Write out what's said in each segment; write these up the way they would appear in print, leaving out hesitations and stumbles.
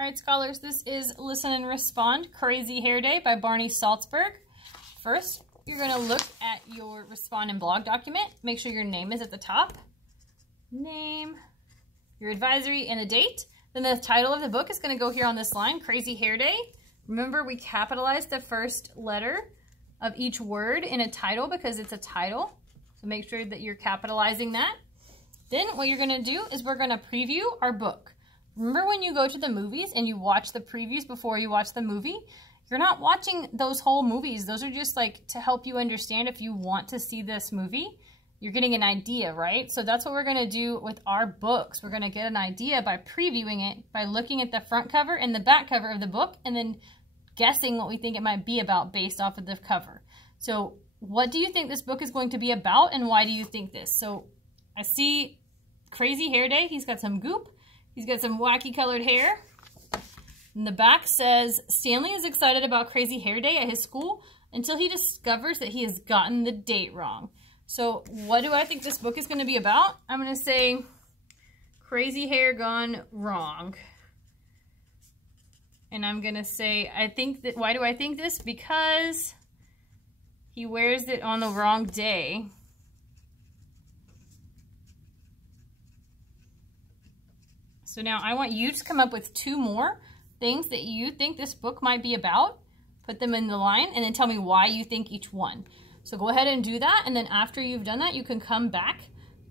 All right, scholars, this is Listen and Respond, Crazy Hair Day by Barney Salzberg. First, you're going to look at your Respond and Blog document. Make sure your name is at the top. Name, your advisory, and the date. Then the title of the book is going to go here on this line, Crazy Hair Day. Remember, we capitalized the first letter of each word in a title because it's a title. So make sure that you're capitalizing that. Then what you're going to do is we're going to preview our book. Remember when you go to the movies and you watch the previews before you watch the movie? You're not watching those whole movies. Those are just like to help you understand if you want to see this movie. You're getting an idea, right? So that's what we're going to do with our books. We're going to get an idea by previewing it, by looking at the front cover and the back cover of the book, and then guessing what we think it might be about based off of the cover. So what do you think this book is going to be about, and why do you think this? So I see Crazy Hair Day. He's got some goop. He's got some wacky colored hair. And the back says, Stanley is excited about Crazy Hair Day at his school until he discovers that he has gotten the date wrong. So what do I think this book is going to be about? I'm going to say Crazy Hair Gone Wrong. And I'm going to say, why do I think this? Because he wears it on the wrong day. So now I want you to come up with 2 more things that you think this book might be about. Put them in the line and then tell me why you think each one. So go ahead and do that. And then after you've done that, you can come back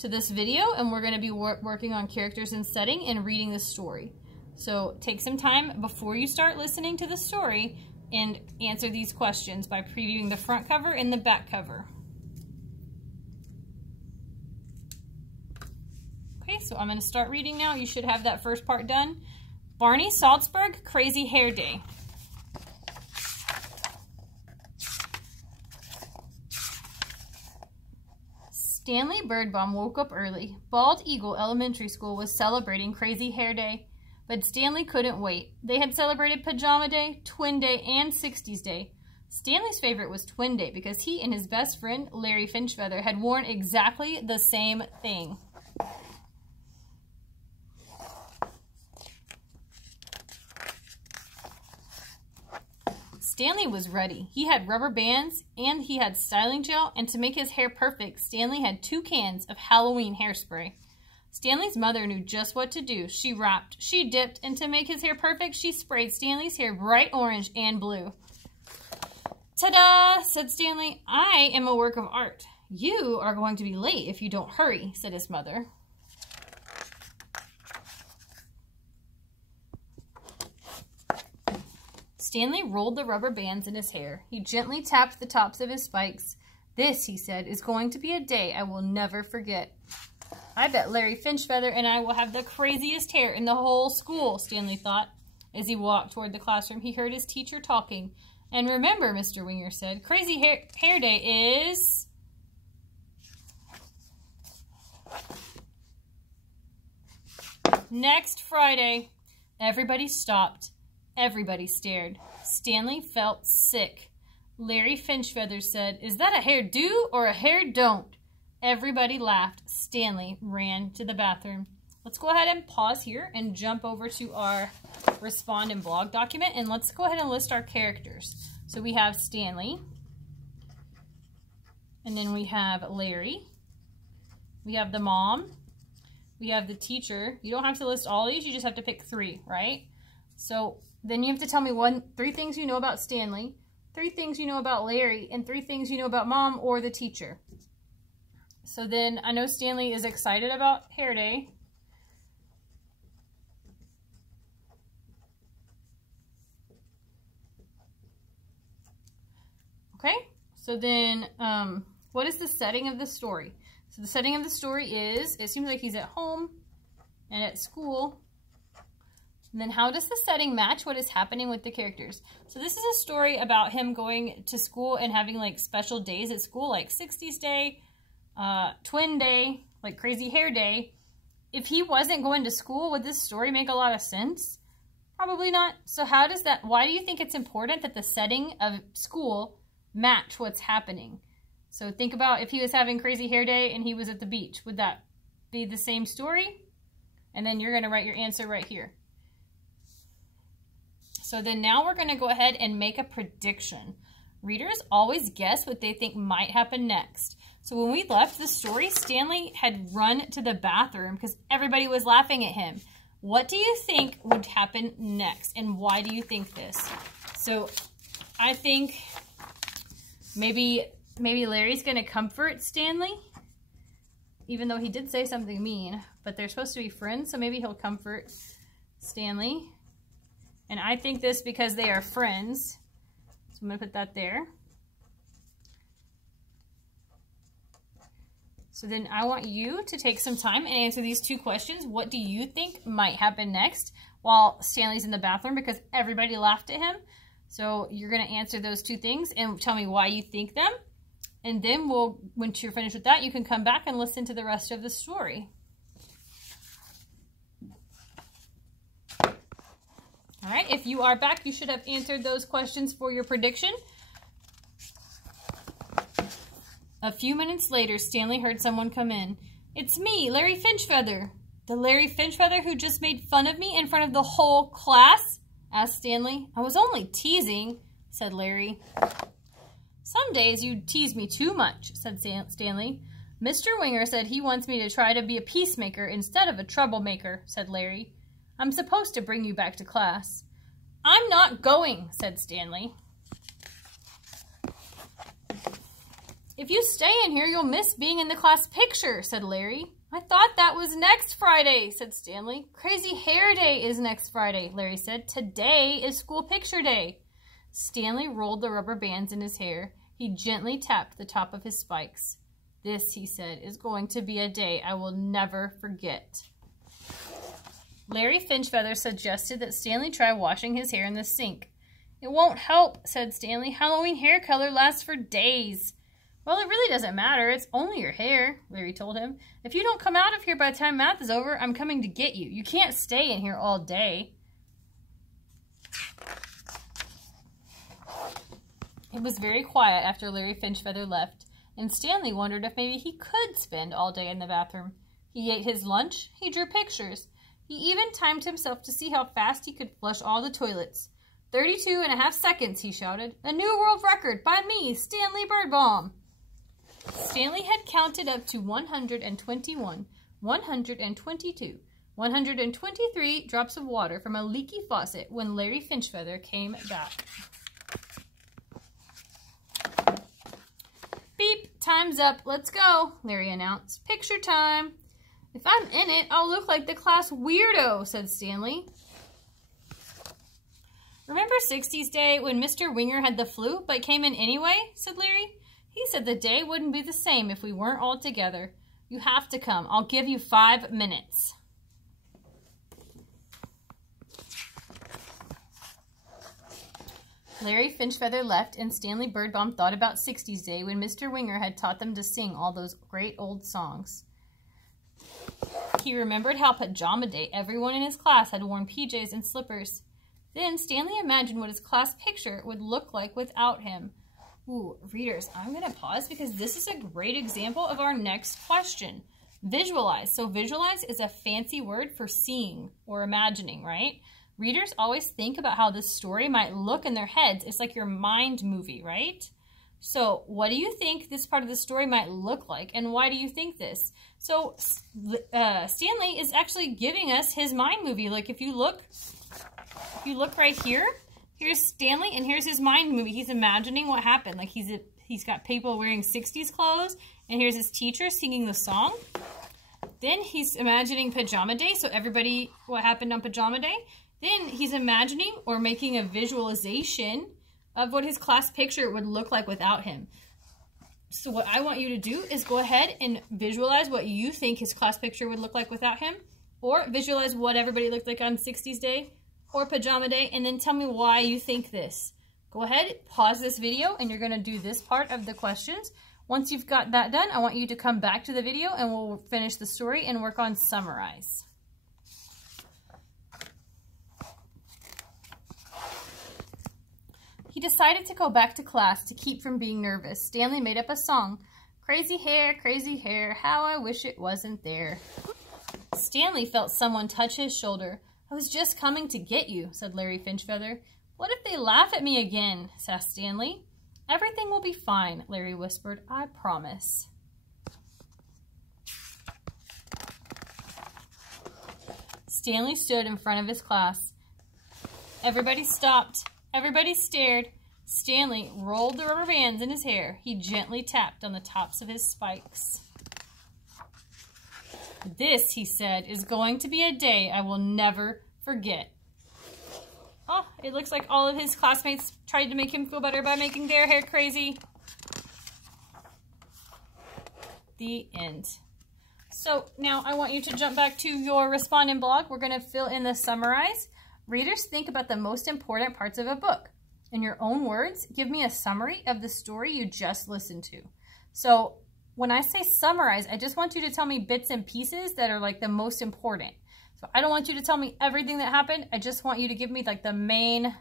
to this video and we're going to be working on characters and setting and reading the story. So take some time before you start listening to the story and answer these questions by previewing the front cover and the back cover. Okay, so I'm going to start reading now. You should have that first part done. Barney Salzberg, Crazy Hair Day. Stanley Birdbaum woke up early. Bald Eagle Elementary School was celebrating Crazy Hair Day, but Stanley couldn't wait. They had celebrated Pajama Day, Twin Day, and 60s Day. Stanley's favorite was Twin Day because he and his best friend, Larry Finchfeather, had worn exactly the same thing. Stanley was ready. He had rubber bands and he had styling gel, and to make his hair perfect, Stanley had 2 cans of Halloween hairspray. Stanley's mother knew just what to do. She wrapped, she dipped, and to make his hair perfect, she sprayed Stanley's hair bright orange and blue. "Ta-da!" said Stanley. "I am a work of art. You are going to be late if you don't hurry," said his mother. Stanley rolled the rubber bands in his hair. He gently tapped the tops of his spikes. "This," he said, "is going to be a day I will never forget. I bet Larry Finchfeather and I will have the craziest hair in the whole school," Stanley thought. As he walked toward the classroom, he heard his teacher talking. "And remember," Mr. Winger said, "Crazy Hair Day is..." "next Friday." Everybody stopped. Everybody stared. Stanley felt sick. Larry Finchfeather said, "Is that a hair do or a hair don't?" Everybody laughed. Stanley ran to the bathroom. Let's go ahead and pause here and jump over to our Respond and Blog document, and let's go ahead and list our characters. So we have Stanley, and then we have Larry, we have the mom, we have the teacher. You don't have to list all these, you just have to pick 3, right? So then you have to tell me 3 things you know about Stanley, 3 things you know about Larry, and 3 things you know about mom or the teacher. So then I know Stanley is excited about Hair Day. Okay, so then what is the setting of the story? So the setting of the story is, it seems like he's at home and at school. And then how does the setting match what is happening with the characters? So this is a story about him going to school and having like special days at school, like 60s Day, Twin Day, like Crazy Hair Day. If he wasn't going to school, would this story make a lot of sense? Probably not. So how does that, why do you think it's important that the setting of school match what's happening? So think about if he was having Crazy Hair Day and he was at the beach, would that be the same story? And then you're going to write your answer right here. So then now we're going to go ahead and make a prediction. Readers always guess what they think might happen next. So when we left the story, Stanley had run to the bathroom because everybody was laughing at him. What do you think would happen next, and why do you think this? So I think maybe Larry's going to comfort Stanley, even though he did say something mean, but they're supposed to be friends, so maybe he'll comfort Stanley. And I think this because they are friends. So I'm going to put that there. So then I want you to take some time and answer these two questions. What do you think might happen next while Stanley's in the bathroom because everybody laughed at him? So you're going to answer those two things and tell me why you think them. And then once you're finished with that, you can come back and listen to the rest of the story. All right, if you are back, you should have answered those questions for your prediction. A few minutes later, Stanley heard someone come in. "It's me, Larry Finchfeather." "The Larry Finchfeather who just made fun of me in front of the whole class?" asked Stanley. "I was only teasing," said Larry. "Some days you tease me too much," said Stanley. "Mr. Winger said he wants me to try to be a peacemaker instead of a troublemaker," said Larry. "I'm supposed to bring you back to class." "I'm not going," said Stanley. "If you stay in here, you'll miss being in the class picture," said Larry. "I thought that was next Friday," said Stanley. "Crazy Hair Day is next Friday," Larry said. "Today is school picture day." Stanley rolled the rubber bands in his hair. He gently tapped the top of his spikes. "This," he said, "is going to be a day I will never forget." Larry Finchfeather suggested that Stanley try washing his hair in the sink. "It won't help," said Stanley. "Halloween hair color lasts for days." "Well, it really doesn't matter. It's only your hair," Larry told him. "If you don't come out of here by the time math is over, I'm coming to get you. You can't stay in here all day." It was very quiet after Larry Finchfeather left, and Stanley wondered if maybe he could spend all day in the bathroom. He ate his lunch. He drew pictures. He even timed himself to see how fast he could flush all the toilets. 32.5 seconds, he shouted. "A new world record by me, Stanley Birdbaum." Stanley had counted up to 121, 122, 123 drops of water from a leaky faucet when Larry Finchfeather came back. "Beep, time's up, let's go," Larry announced. "Picture time." "If I'm in it, I'll look like the class weirdo," said Stanley. "Remember 60s Day when Mr. Winger had the flu but came in anyway?" said Larry. "He said the day wouldn't be the same if we weren't all together. You have to come. I'll give you 5 minutes. Larry Finchfeather left, and Stanley Birdbaum thought about 60s Day when Mr. Winger had taught them to sing all those great old songs. He remembered how Pajama Day everyone in his class had worn PJs and slippers. Then Stanley imagined what his class picture would look like without him. Ooh, readers, I'm going to pause because this is a great example of our next question. Visualize. So visualize is a fancy word for seeing or imagining, right? Readers always think about how this story might look in their heads. It's like your mind movie, right? So what do you think this part of the story might look like, and why do you think this? So Stanley is actually giving us his mind movie. Like if you look right here, here's Stanley, and here's his mind movie. He's imagining what happened. Like he's got people wearing 60s clothes, and here's his teacher singing the song. Then he's imagining Pajama Day, so everybody, what happened on Pajama Day. Then he's imagining or making a visualization of what his class picture would look like without him. So what I want you to do is go ahead and visualize what you think his class picture would look like without him, or visualize what everybody looked like on 60s Day or Pajama Day, and then tell me why you think this. Go ahead, pause this video, and you're going to do this part of the questions. Once you've got that done, I want you to come back to the video and we'll finish the story and work on summarize. He decided to go back to class to keep from being nervous. Stanley made up a song. Crazy hair, how I wish it wasn't there. Stanley felt someone touch his shoulder. I was just coming to get you, said Larry Finchfeather. What if they laugh at me again? Asked Stanley. Everything will be fine, Larry whispered. I promise. Stanley stood in front of his class. Everybody stopped. Everybody stared. Stanley rolled the rubber bands in his hair. He gently tapped on the tops of his spikes. This, he said, is going to be a day I will never forget. Oh, it looks like all of his classmates tried to make him feel better by making their hair crazy. The end. So now I want you to jump back to your Respond in blog. We're going to fill in the summarize. Readers, think about the most important parts of a book. In your own words, give me a summary of the story you just listened to. So when I say summarize, I just want you to tell me bits and pieces that are like the most important. So I don't want you to tell me everything that happened. I just want you to give me like the main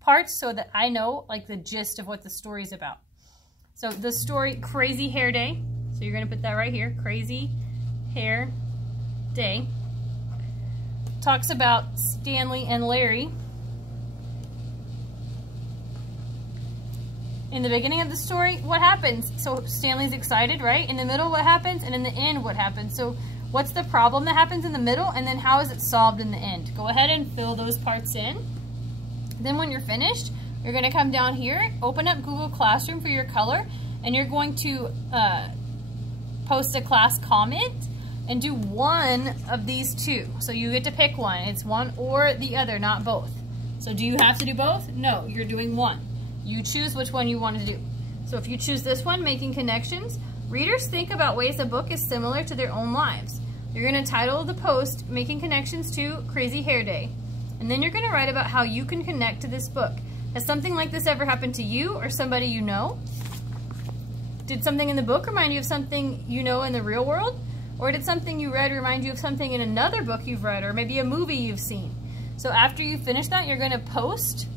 parts so that I know like the gist of what the story is about. So the story, Crazy Hair Day. So you're going to put that right here, Crazy Hair Day. Talks about Stanley and Larry. In the beginning of the story, what happens? So Stanley's excited, right? In the middle, what happens? And in the end, what happens? So what's the problem that happens in the middle? And then how is it solved in the end? Go ahead and fill those parts in. Then when you're finished, you're going to come down here, open up Google Classroom for your color, and you're going to post a class comment and do one of these two. So you get to pick one. It's one or the other, not both. So do you have to do both? No, you're doing one. You choose which one you want to do. So if you choose this one, Making Connections, readers think about ways a book is similar to their own lives. You're going to title the post, Making Connections to Crazy Hair Day. And then you're going to write about how you can connect to this book. Has something like this ever happened to you or somebody you know? Did something in the book remind you of something you know in the real world? Or did something you read remind you of something in another book you've read or maybe a movie you've seen? So after you finish that, you're going to post.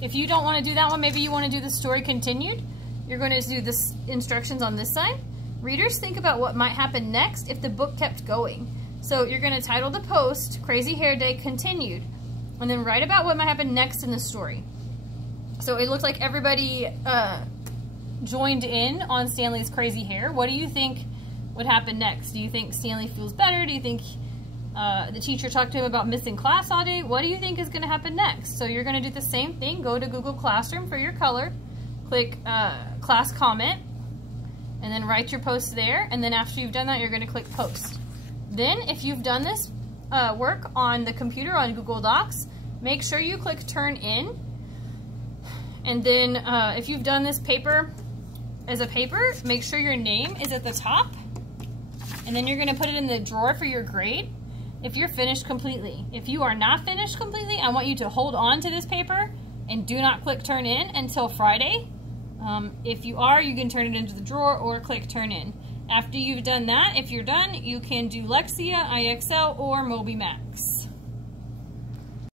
If you don't want to do that one, maybe you want to do the story continued. You're going to do the instructions on this side. Readers, think about what might happen next if the book kept going. So you're going to title the post, Crazy Hair Day Continued, and then write about what might happen next in the story. So it looks like everybody joined in on Stanley's crazy hair. What do you think would happen next? Do you think Stanley feels better? Do you think the teacher talked to him about missing class all day? What do you think is going to happen next? So you're going to do the same thing. Go to Google Classroom for your color. Click class comment. And then write your post there. And then after you've done that, you're going to click post. Then if you've done this work on the computer on Google Docs, make sure you click turn in. And then if you've done this paper as a paper, make sure your name is at the top. And then you're going to put it in the drawer for your grade if you're finished completely. If you are not finished completely, I want you to hold on to this paper and do not click turn in until Friday. If you are, you can turn it into the drawer or click turn in. After you've done that, if you're done, you can do Lexia, IXL, or Moby Max.